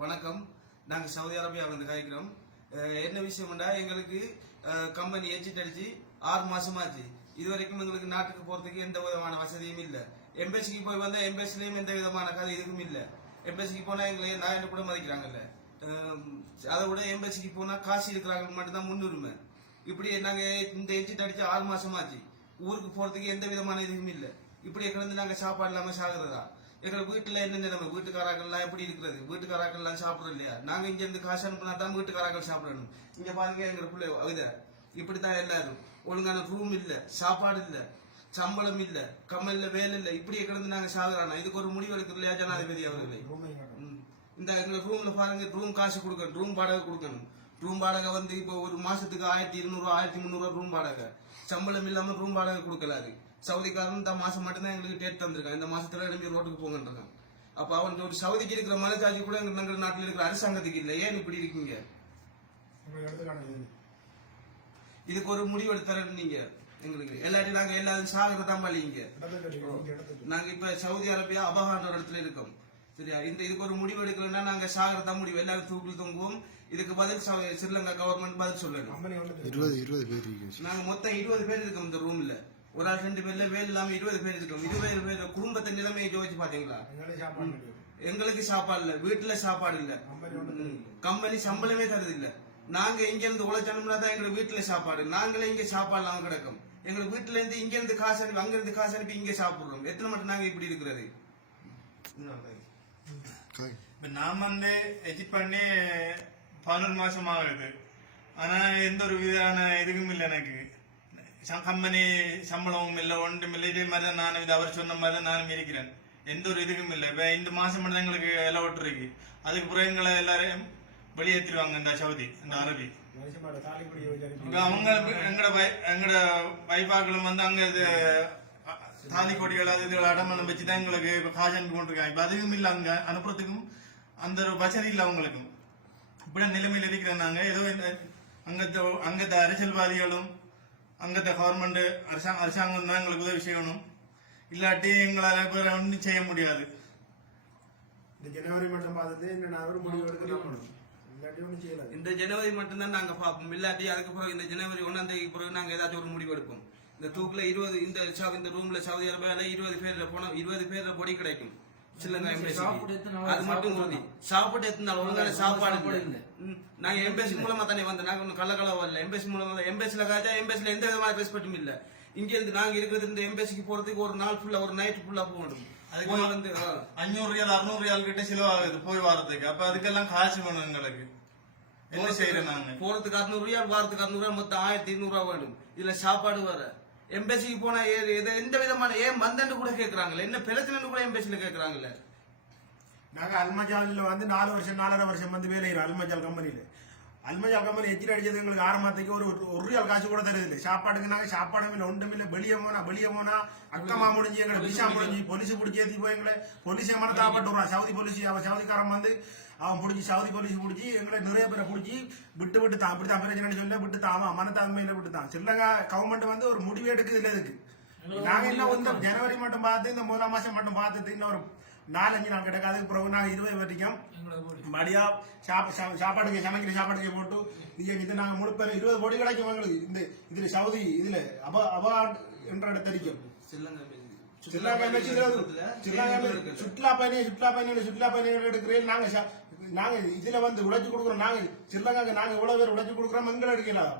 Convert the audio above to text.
வணக்கம். நாங்கள் சவுதி அரேபியாவிலிருந்து கழிக்கிறோம். என்ன விஷயம்னா எங்களுக்கு கம்பெனி எக்ஸிட் அடிச்சு 6 மாசமாச்சு. இதுவரைக்கும் எங்களுக்கு நாட்டுக்கு போறதுக்கு எந்த விதமான வசதியும் இல்லை. எம்பசிக்கு போய் வந்தா எம்பசிலையும் எந்த விதமான கதை இதுக்கும் இல்லை. எம்பசிக்கு போனா எங்களை நான் கூட மதிக்கிறாங்கல்ல. அதை விட எம்பசிக்கு போனா காசு இருக்கிறாங்க மட்டும்தான் முன்னுரிமை. இப்படி நாங்க இந்த எக்ஸிட் அடிச்சு 6 மாசமாச்சு. ஊருக்கு போறதுக்கு எந்த விதமான இதுவும் இல்லை. இப்படி கிடந்து நாங்க சாப்பாடு இல்லாம சாகுறதா? எங்க வீட்டுல என்ன நிலைமை? வீட்டுக்காராக்கள்லாம் எப்படி இருக்கிறது? வீட்டுக்காராக்கள்லாம் சாப்பிடறோம் இல்லையா? நாங்க இங்க இருந்து காசு அனுப்புனா தான் வீட்டுக்காராக்கள் சாப்பிடணும். இங்க பாருங்க எங்க பிள்ளை இத இப்படித்தான் எல்லாரும். ஒழுங்கான ரூம் இல்ல, சாப்பாடு இல்ல, சம்பளம் இல்ல, கம்மல்ல வேலை இல்ல. இப்படியே கிடந்து நாங்க சாகுறானா? இதுக்கு ஒரு முடிவு எடுக்கிறது இல்லையா ஜனாதிபதி அவர்களே? இந்த எங்க ரூம்ல பாருங்க, ரூம் காசு கொடுக்கணும், ரூம் வாடகை கொடுக்கணும். ரூம் வாடகை வந்து இப்போ ஒரு மாசத்துக்கு 1200 1300 ரூம் வாடகை. சம்பளம் இல்லாம ரூம் வாடகை கொடுக்கலாரு. சவுதிக்காரன் இந்த மாசம் மட்டும்தான் எங்களுக்கு டேட் தந்திருக்கான். இந்த மாசத்துல எழும்பி ரோட்டுக்கு போங்கன்றான். அப்ப அவன் ஒரு சவுதிக்கு இருக்கிற மனசாட்சி கூட எங்க நாட்டில் இருக்கிற அரசாங்கத்துக்கு இல்லை. ஏன் இப்படி இருக்கீங்க? இதுக்கு ஒரு முடிவு எடுத்து நீங்க எங்களுக்கு எல்லாத்தையும் நாங்க எல்லாரும் சாகிறதான் பழிங்க. நாங்க இப்ப சவுதி அரேபியா அபஹான்ற இடத்துல இருக்கோம். சரியா? இதுக்கு ஒரு முடிவு எடுக்கலன்னா நாங்க சாகிறதான் முடிவு. எல்லாரும் தூக்கில் தொங்குவோம். இதுக்கு பதில் ஸ்ரீலங்கா கவர்மெண்ட் பதில் சொல்லணும். 20 பேர் நாங்க மொத்தம் 20 பேர் இருக்கோம் இந்த ரூம்ல. ஒரு ஆள் 2 பேர்ல வேலை இல்லாம 20 பேர் இருக்கோம். 20 பேர் குடும்பத்தின் நிலைமையை யோசிச்சு பாத்தீங்களா? எங்களுக்கு சாப்பாடு இல்ல, வீட்டுல சாப்பாடு இல்ல, கம்பெனி சம்பளமே தருது இல்ல. நாங்க இங்க இருந்து உழைச்சோம்னா தான் எங்களுக்கு வீட்டுல சாப்பாடு. நாங்களே இங்க சாப்பாடு இல்லாம கிடக்கும். எங்களுக்கு வீட்டுல இருந்து இங்க இருந்து காசு அனுப்பி அங்க இருந்து காசு அனுப்பி இங்க சாப்பிடுறோம். எத்தனை மட்டும் நாங்க இப்படி இருக்கிறது? நான் வந்து எஜிட் பண்ணி 11 மாசம் ஆகுது. ஆனா எந்த ஒரு விதமான இதுவும் இல்லை. எனக்கு கம்பெனி சம்பளமும் இல்லை, ஒன்றும் இல்லை. இதே மாதிரி தான் நானும் இது அவர் சொன்ன மாதிரி தான் நானும் இருக்கிறேன். எந்த ஒரு இதுவும் இல்லை. இப்ப இந்த மாசம் மட்டும் தான் எங்களுக்கு எல்லாம் விட்டுருக்கு. அதுக்கு பிறகு எங்களை எல்லாரையும் வெளியேற்றிடுவாங்க இந்த சவுதி, இந்த அரபி. அவங்க எங்களோட வைப்பாக்களும் வந்து அங்க தாலி கொடிகள் அது இது அடமானம் வச்சுதான் எங்களுக்கு இப்ப காசு அனுப்பி கொண்டிருக்காங்க. இப்ப அதுவும் இல்லை, அங்க அனுப்புறதுக்கும் அந்த ஒரு வசதி இல்லை அவங்களுக்கும். இப்படி நிலைமையில் இருக்கிறோம் நாங்க. ஏதோ அங்கத்த அரசியல்வாதிகளும் அங்கத்த கவர்மெண்ட் அரசாங்கம் தான் எங்களுக்கு உதவி செய்யணும். இல்லாட்டி எங்களால ஒன்றும் செய்ய முடியாது. இந்த ஜனவரி மட்டும் பார்த்துட்டு இந்த ஜனவரி மட்டும்தான் நாங்க பார்ப்போம். இல்லாட்டி அதுக்கு பிறகு இந்த ஜனவரி 1ஆம் தேதிக்கு பிறகு நாங்க ஏதாச்சும் ஒரு முடிவு எடுப்போம். இந்த தூக்குல 20 இந்த ரூம்ல சவுதி அரேபியால 20 பேர்ல போனா 20 பேர்ல பொடி கிடைக்கும். அது மட்டும் உறுதி. சாப்பிட்டு எத்தனை நாள் ஒழுங்கான சாப்பாடு இல்லை. நாங்க எம்பசி மூலமா தானே வந்தோம். நாங்க ஒன்னும் கள்ளக்கலவா இல்ல. எம்பசி மூலமா எம்பசில காய்ச்சா எம்பசில எந்த விதமான ரெஸ்பெக்டும் இல்ல. இங்க இருந்து நாங்க இருக்கிறது இந்த எம்பசிக்கு போறதுக்கு ஒரு நாள் ஃபுல்லா ஒரு நைட் ஃபுல்லா போகணும். அதுக்கு வந்து 500 ரியால் 600 ரியால் கிட்ட செலவாகுது போய் வாரத்துக்கு. அப்ப அதுக்கெல்லாம் காசு வேணும் எங்களுக்கு. என்ன செய்யறோம் நாங்க? போறதுக்கு 600 ரியால், வாரத்துக்கு 600 ரூபாய், மொத்தம் 1200 ரூபாய் வேணும். இதுல சாப்பாடு வர எம்பசிக்கு போனா எந்த விதமான ஏன் வந்தன்னு கூட கேக்குறாங்கல்ல, என்ன பிரச்சனைன்னு கூட எம்பசில கேக்குறாங்கல்ல. நாங்க அல்மஜால்ல வந்து 4 வருஷம் 4.5 வருஷம் வந்து வேலை செய்யறோம். அல்மஜால் கம்பெனி எச்சில் அடிச்சது எங்களுக்கு ஆரம்பத்துக்கு ஒரு ரியால் காசு கூட தருது இல்லை. சாப்பாடுக்கு நாங்க சாப்பாடும் இல்லை, ஒன்றும் இல்லை. வெளியே போனா அக்கமா முடிஞ்சு எங்களை விசா முடிஞ்சு போலீஸ் பிடிச்சி ஏற்றி போய் எங்களை போலீஸே மனத்தாப்பட்டு விடுறான். சவுதி போலீஸ் சவுதிக்காரன் வந்து அவன் பிடிச்சி சவுதி போலீஸ் பிடிச்சி எங்களை நிறைய பேரை பிடிச்சி விட்டு தான் அப்படித்தான் பிரச்சனை சொல்ல விட்டு தான் அவன் மனத்தாண்மையில விட்டு தான். ஸ்ரீலங்கா கவர்மெண்ட் வந்து ஒரு முடிவு எடுக்குது இல்லை இதுக்கு. நாங்க இன்னும் இந்த ஜனவரி மட்டும் பார்த்து இந்த 1ஆம் மாசம் மட்டும் பார்த்துட்டு இன்னும் ஒரு 4-5 நாள் கிடைக்காது. பிறகு நாங்கள் 20 வரைக்கும் மடியா சாப்பாடுக்கு சமைக்கிற சாப்பாடுக்கு போட்டு இது நாங்கள் முழுப்பேர் 20 கோடி கிடைக்கும் எங்களுக்கு. இந்த இதுல சவுதி இதுல அபா என்ற இடத்தடிக்கும் சுற்றுலா பயணிகள் எடுக்கிறேன். நாங்க இதுல வந்து உழைச்சு கொடுக்குறோம். நாங்க ஸ்ரீலங்காக்கு நாங்க எவ்வளவு பேர் உழைச்சு கொடுக்குறோம் எங்களை எடுக்கலாம்.